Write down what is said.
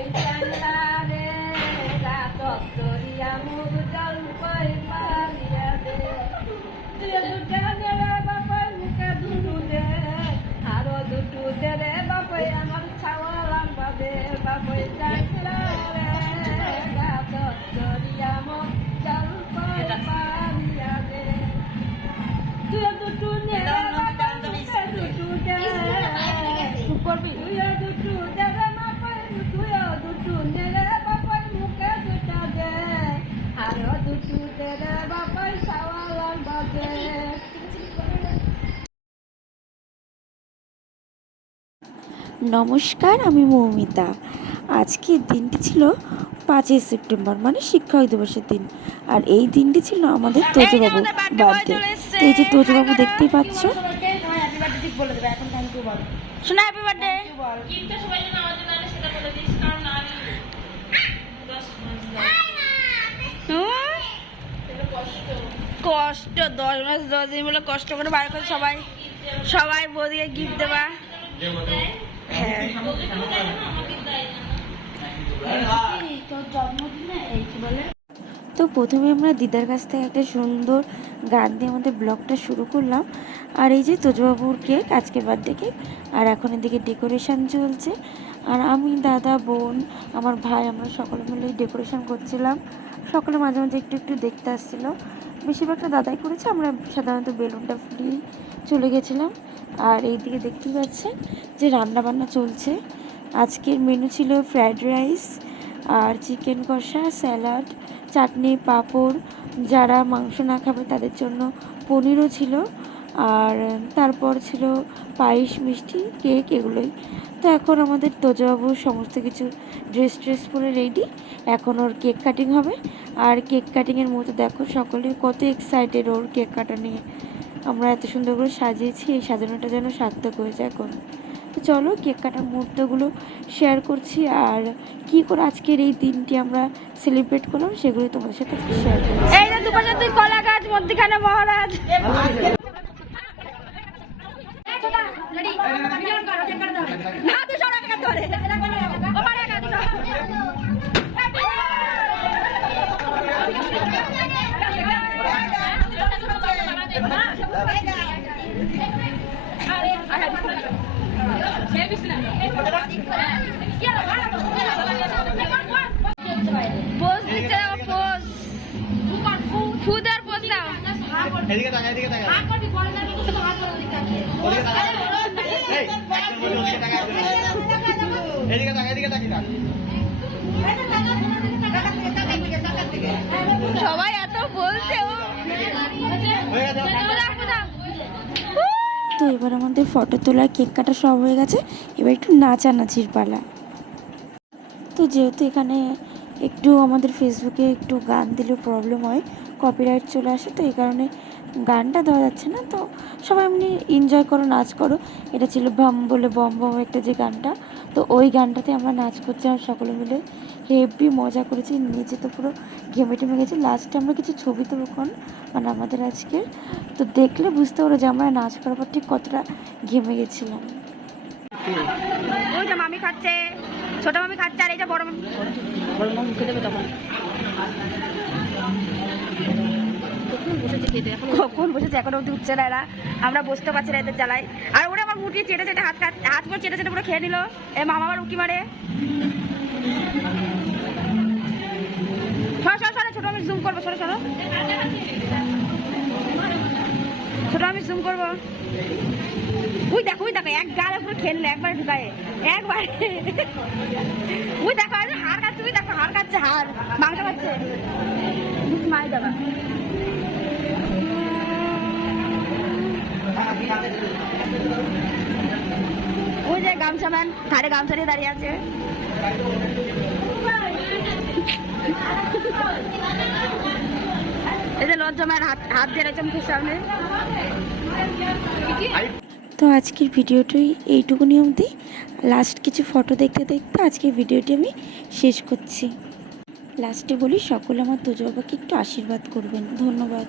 বাপই চাংলা রে রাতত করিয়া মুখ জলপাই পালিয়া দে তুই দুটা দে রে বাপই মুখে দুটু দে আরো দুটু দে রে বাপই আমার ছাওয়া লম্বা দে বাপই চাংলা রে রাতত করিয়া মুখ জলপাই পালিয়া দে তুই দুটু দে রে বাপই মুখে দুটু দে করবি তুই দুটু দে রে বাপই তুই দুটু দে রে বাপই মুখে দুটা দে আরো দুটু দে রে বাপই ছাওয়া লম্বা দে। নমস্কার, আমি মৌমিতা। আজকের দিনটি ছিল 5ই সেপ্টেম্বর, মানে শিক্ষক দিবসের দিন। আর এই দিনটি ছিল আমাদের তোজবাবু বার্থডে। তো এই যে তোজবাবু দেখতেই পাচ্ছ। শোনা হ্যাপি বার্থডে। কষ্ট 10 মাস 10 দিন বলে কষ্ট করে বার করে সবাই সবাই বৌদিকে গিফট দেবা। হ্যাঁ তো প্রথমে আমরা দিদার কাছ থেকে একটা সুন্দর গান দিয়ে আমাদের ব্লগটা শুরু করলাম। আর এই যে তোজবাবুর কেক, আজকের বার্থডে কেক। আর এখন এদিকে ডেকোরেশন চলছে। আর আমি, দাদা, বোন, আমার ভাই, আমরা সকলে মিলে ডেকোরেশন করছিলাম। সকলে মাঝে মাঝে একটু একটু দেখতে আসছিল। বেশিরভাগটা দাদাই করেছে, আমরা সাধারণত বেলুনটা ফুলিয়ে চলে গেছিলাম। আর এইদিকে দেখতেই পাচ্ছেন যে রান্না বান্না চলছে। আজকের মেনু ছিল ফ্রায়েড রাইস আর চিকেন কষা, স্যালাড, চাটনি, পাঁপড়। যারা মাংস না খাবে তাদের জন্য পনিরও ছিল। আর তারপর ছিল পায়েস, মিষ্টি, কেক, এগুলোই। তো এখন আমাদের তোজবাবুর সমস্ত কিছু ড্রেস পরে রেডি। এখন ওর কেক কাটিং হবে। আর কেক কাটিংয়ের মতো দেখো সকলে কত এক্সাইটেড ওর কেক কাটা নিয়ে। আমরা এত সুন্দর করে সাজিয়েছি, এই সাজানোটা যেন সার্থক হয়েছে এখন। তো চলো কেক কাটার মুহূর্তগুলো শেয়ার করছি আর কি করে আজকের এই দিনটি আমরা সেলিব্রেট করলাম সেগুলো তোমাদের সাথে শেয়ার করছি। এই যে দুপাশে তুই কলা গাছ, মধ্যখানে মহারাজ। না তুই সরা টাকা ধরে ও মারা গা তুই। পোজ দিতে দাও, পোজ ফুদার পোজ দাও। এদিকে তাকা, এদিকে তাকা। ওদিকে তাকা। এই ওদিকে তাকা। এদিকে তাকা, এদিকে তাকা। সবাই এত বলছে ও। তো এবার আমাদের ফটো তোলা, কেক কাটা সব হয়ে গেছে। এবার একটু নাচানাচির পালা। তো যেহেতু এখানে একটু আমাদের ফেসবুকে একটু গান দিলেও প্রবলেম হয়, কপিরাইট চলে আসে, তো এই কারণে গানটা দেওয়া যাচ্ছে না। তো সবাই এমনি এনজয় করো, নাচ করো। এটা ছিল বাম বলে বম বম একটা যে গানটা, তো ওই গানটাতে আমরা নাচ করছিলাম সকলে মিলে। হেভি মজা করেছি, নিচে তো পুরো ঘেমে টেমে গেছি। লাস্টে আমরা কিছু ছবি তুলব মানে আমাদের আজকের, তো দেখলে বুঝতে পারো যে আমরা নাচ করার পর ঠিক কতটা ঘেমে গেছিলাম। ওই যে মামি খাচ্ছে, ছোট মামি খাচ্ছে, আর এই যে বড় মামি মুখে দেবে তখন। কখন বসেছে এখন অব্দি উঠছে না এরা। আমরা বসতে পারছি না এদের জ্বালাই। আর ওরা আমার মুটি চেটে চেটে হাত করে চেটে চেটে পুরো খেয়ে নিল। এ মামা আবার উকি মারে। সরো ছোট আমি জুম করবো, সরো ছোট আমি জুম করবো। ওই দেখো এক গালে পুরো খেললে একবার ঢুকায় একবার। ওই দেখো হাড় কাটছে, ওই দেখো হাড় কাটছে, হাড় মাংস খাচ্ছে। মাই দাদা ওই যে গামছা ম্যান ধারে গামছা নিয়ে দাঁড়িয়ে আছে। এই যে লজ্জা ম্যান হাত দিয়ে রয়েছে মুখের সামনে। তো আজকের ভিডিওটি এইটুকুনি অবধি। লাস্ট কিছু ফটো দেখতে দেখতে আজকের ভিডিওটি আমি শেষ করছি। লাস্টে বলি সকলে আমার তোজবাবাকে একটু আশীর্বাদ করবেন। ধন্যবাদ।